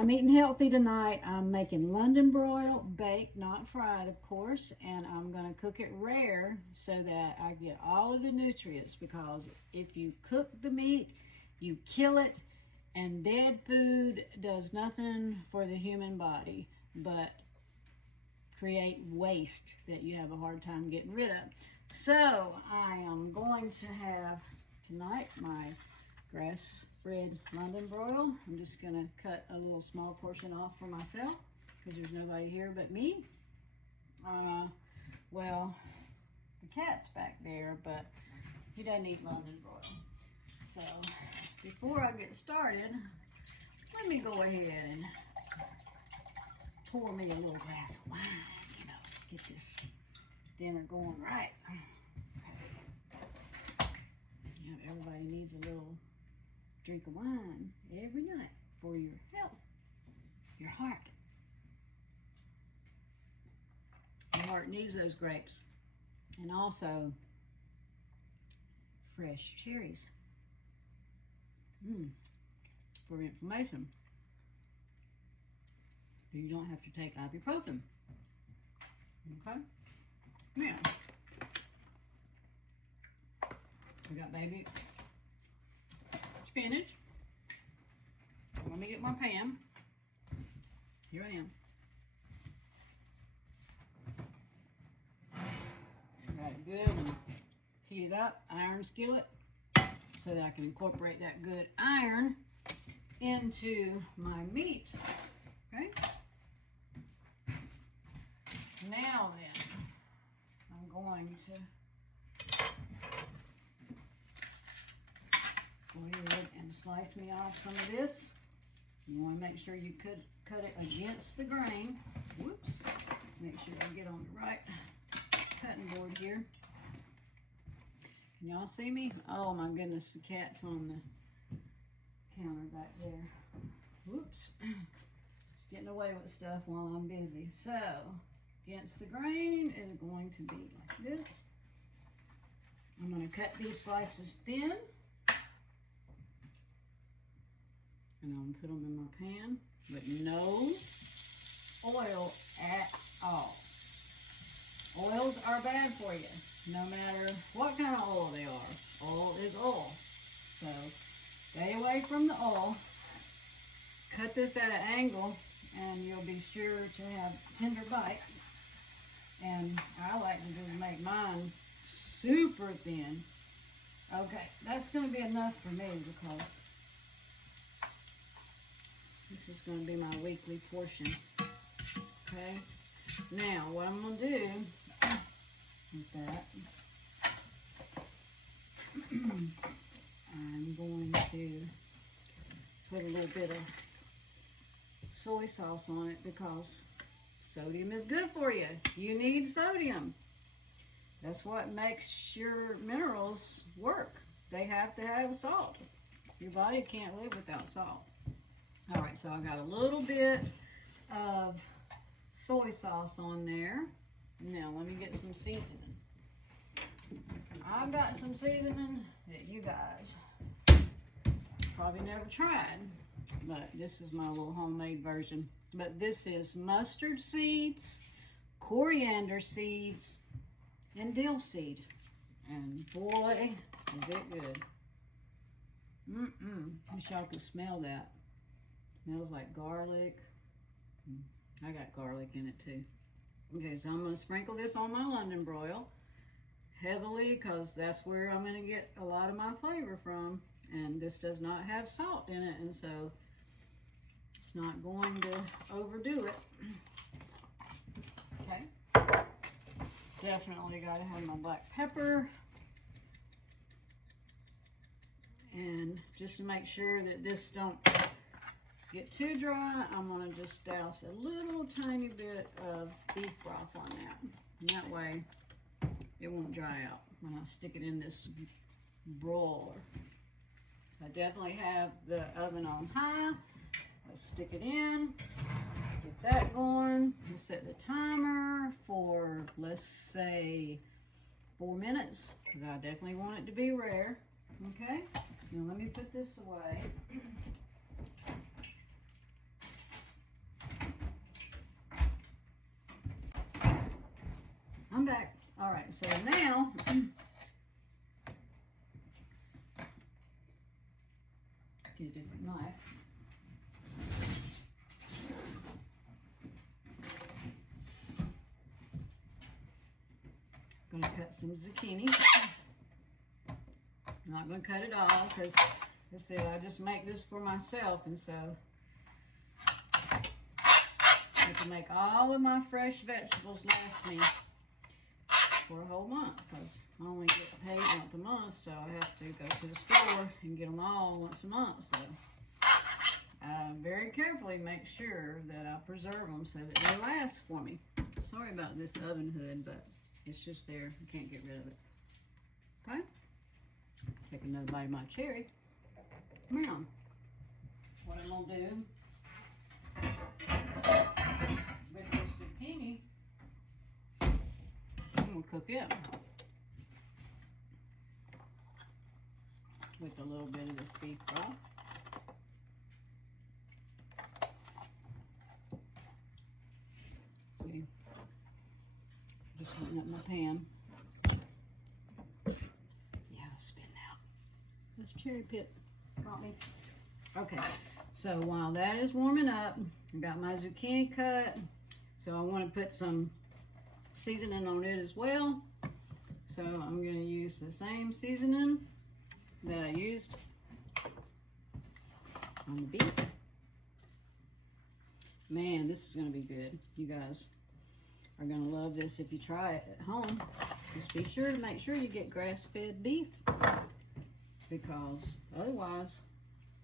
I'm eating healthy tonight. I'm making London broil, baked, not fried, of course, and I'm going to cook it rare so that I get all of the nutrients, because if you cook the meat, you kill it, and dead food does nothing for the human body but create waste that you have a hard time getting rid of. So I am going to have tonight my grass-fed London broil. I'm just going to cut a little small portion off for myself because there's nobody here but me. Well, the cat's back there, but he doesn't eat London broil. So before I get started, let me go ahead and pour me a little glass of wine, you know, get this dinner going right. You know, everybody needs a little drink of wine every night for your health, your heart. Your heart needs those grapes, and also fresh cherries for inflammation. You don't have to take ibuprofen. Okay? Now, we got baby spinach. Let me get my pan. Here I am. Got it good and heat it up, iron skillet, so that I can incorporate that good iron into my meat. Okay? Now then, I'm going to go ahead and slice me off some of this. You want to make sure you cut it against the grain. Whoops. Make sure I get on the right cutting board here. Can y'all see me? Oh my goodness, the cat's on the counter back there. Whoops. It's getting away with stuff while I'm busy. So, against the grain is going to be like this. I'm going to cut these slices thin. And I'm going to put them in my pan, but no oil at all. Oils are bad for you, no matter what kind of oil they are. Oil is oil. So stay away from the oil. Cut this at an angle and you'll be sure to have tender bites. And I like to just make mine super thin. Okay, that's going to be enough for me because this is going to be my weekly portion. Okay, now what I'm going to do with that, I'm going to put a little bit of soy sauce on it because sodium is good for you. You need sodium. That's what makes your minerals work. They have to have salt. Your body can't live without salt. All right, so I got a little bit of soy sauce on there. Now let me get some seasoning. I've got some seasoning that you guys probably never tried, but this is my little homemade version. But this is mustard seeds, coriander seeds, and dill seed. And boy, is it good. Wish y'all could smell that. Smells like garlic. I got garlic in it too. Okay, so I'm going to sprinkle this on my London broil heavily because that's where I'm going to get a lot of my flavor from. And this does not have salt in it, and so it's not going to overdo it. Okay. Definitely got to have my black pepper. And just to make sure that this don't get too dry, I'm going to just douse a little tiny bit of beef broth on that. And that way it won't dry out when I stick it in this broiler. I definitely have the oven on high. Let's stick it in, get that going. We'll set the timer for, let's say, 4 minutes, because I definitely want it to be rare. Okay, now let me put this away. I'm back. All right, so now get a different knife. Gonna cut some zucchini. I'm not gonna cut it all because I said I just make this for myself, and so I have to make all of my fresh vegetables last me for a whole month because I only get paid once a month, so I have to go to the store and get them all once a month. So I very carefully make sure that I preserve them so that they last for me. Sorry about this oven hood, but it's just there. I can't get rid of it. Okay? Take another bite of my cherry. Now, what I'm going to do with this zucchini, I'm going to cook it with a little bit of this beef broth. See, just heating up my pan. Yeah, spitting out. This cherry pit caught me. Okay, so while that is warming up, I got my zucchini cut. So I want to put some seasoning on it as well. So I'm going to use the same seasoning that I used on the beef. Man, this is going to be good. You guys are going to love this if you try it at home. Just be sure to make sure you get grass-fed beef, because otherwise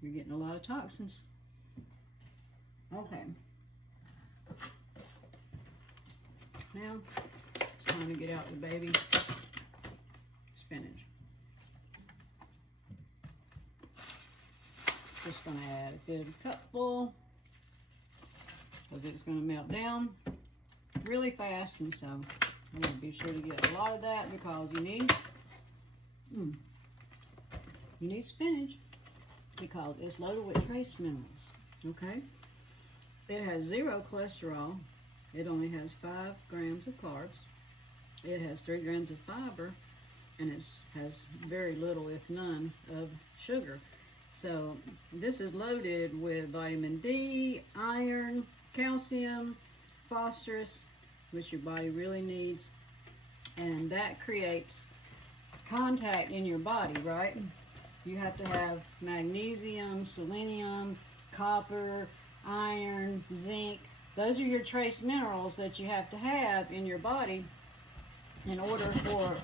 you're getting a lot of toxins. Okay. Now it's time to get out the baby spinach. Just going to add a bit of a cupful because it's going to melt down really fast, and so I'm going to be sure to get a lot of that because you need spinach because it's loaded with trace minerals. Okay, it has 0 cholesterol. It only has 5 grams of carbs. It has 3 grams of fiber, and it has very little, if none, of sugar. So this is loaded with vitamin D, iron, calcium, phosphorus, which your body really needs, and that creates contact in your body, right? You have to have magnesium, selenium, copper, iron, zinc. Those are your trace minerals that you have to have in your body in order for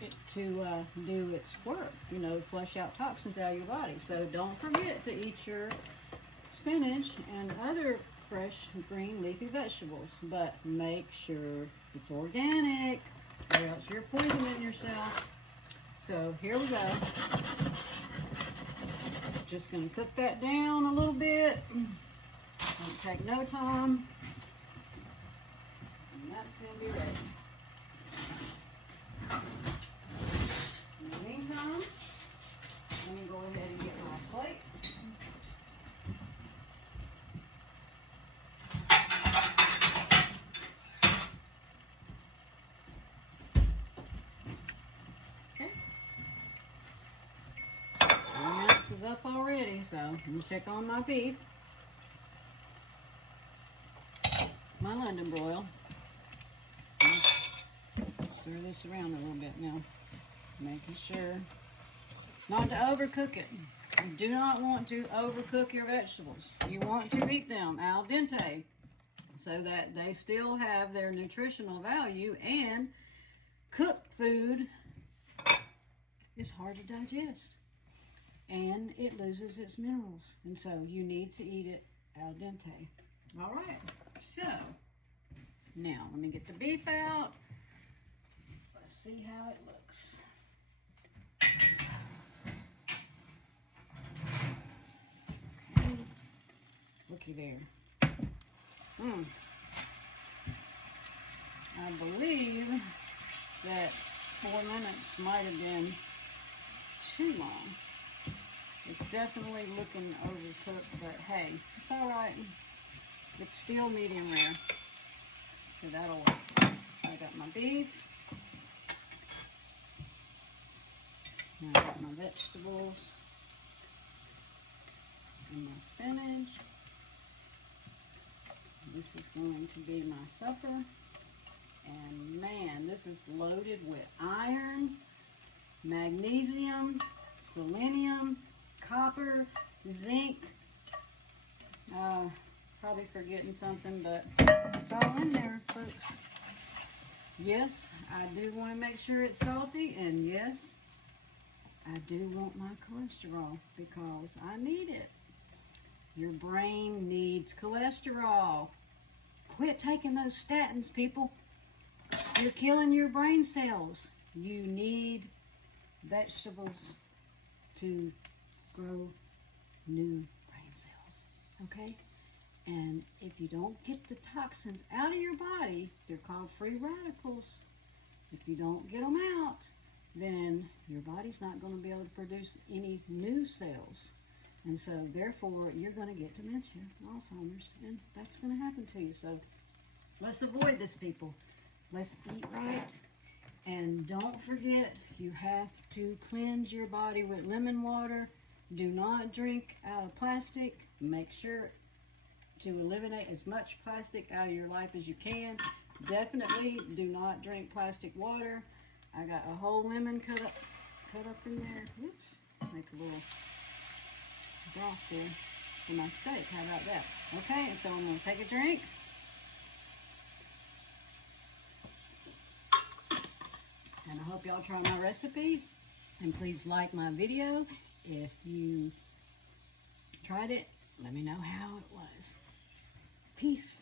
it to do its work, you know, flush out toxins out of your body. So don't forget to eat your spinach and other fresh green leafy vegetables, but make sure it's organic or else you're poisoning yourself. So here we go. Just going to cook that down a little bit. Won't take no time. And that's going to be ready. In the meantime, let me go ahead and get my plate. Okay. 3 minutes is up already, so I'm going to check on my beef. My London broil. Stir this around a little bit now, making sure not to overcook it. You do not want to overcook your vegetables. You want to eat them al dente so that they still have their nutritional value, and cooked food is hard to digest and it loses its minerals, and so you need to eat it al dente. All right, so now let me get the beef out. Let's see how it looks. Okay, looky there. I believe that 4 minutes might have been too long. It's definitely looking overcooked, but hey, it's all right. It's still medium rare, so that'll work. But got my beef. Now I got my vegetables and my spinach. This is going to be my supper. And man, this is loaded with iron, magnesium, selenium, copper, zinc. Probably forgetting something, but it's all in there, folks. Yes, I do want to make sure it's salty, and yes, I do want my cholesterol because I need it. Your brain needs cholesterol. Quit taking those statins, people. You're killing your brain cells. You need vegetables to grow new brain cells, okay? And if you don't get the toxins out of your body, they're called free radicals. If you don't get them out, then your body's not going to be able to produce any new cells. And so, therefore, you're going to get dementia, Alzheimer's, and that's going to happen to you. So, let's avoid this, people. Let's eat right. And don't forget, you have to cleanse your body with lemon water. Do not drink out of plastic. Make sure to eliminate as much plastic out of your life as you can. Definitely do not drink plastic water. I got a whole lemon cut up in there. Oops, make a little broth there for my steak. How about that? Okay, and so I'm going to take a drink. And I hope y'all try my recipe. And please like my video. If you tried it, let me know how it was. Peace.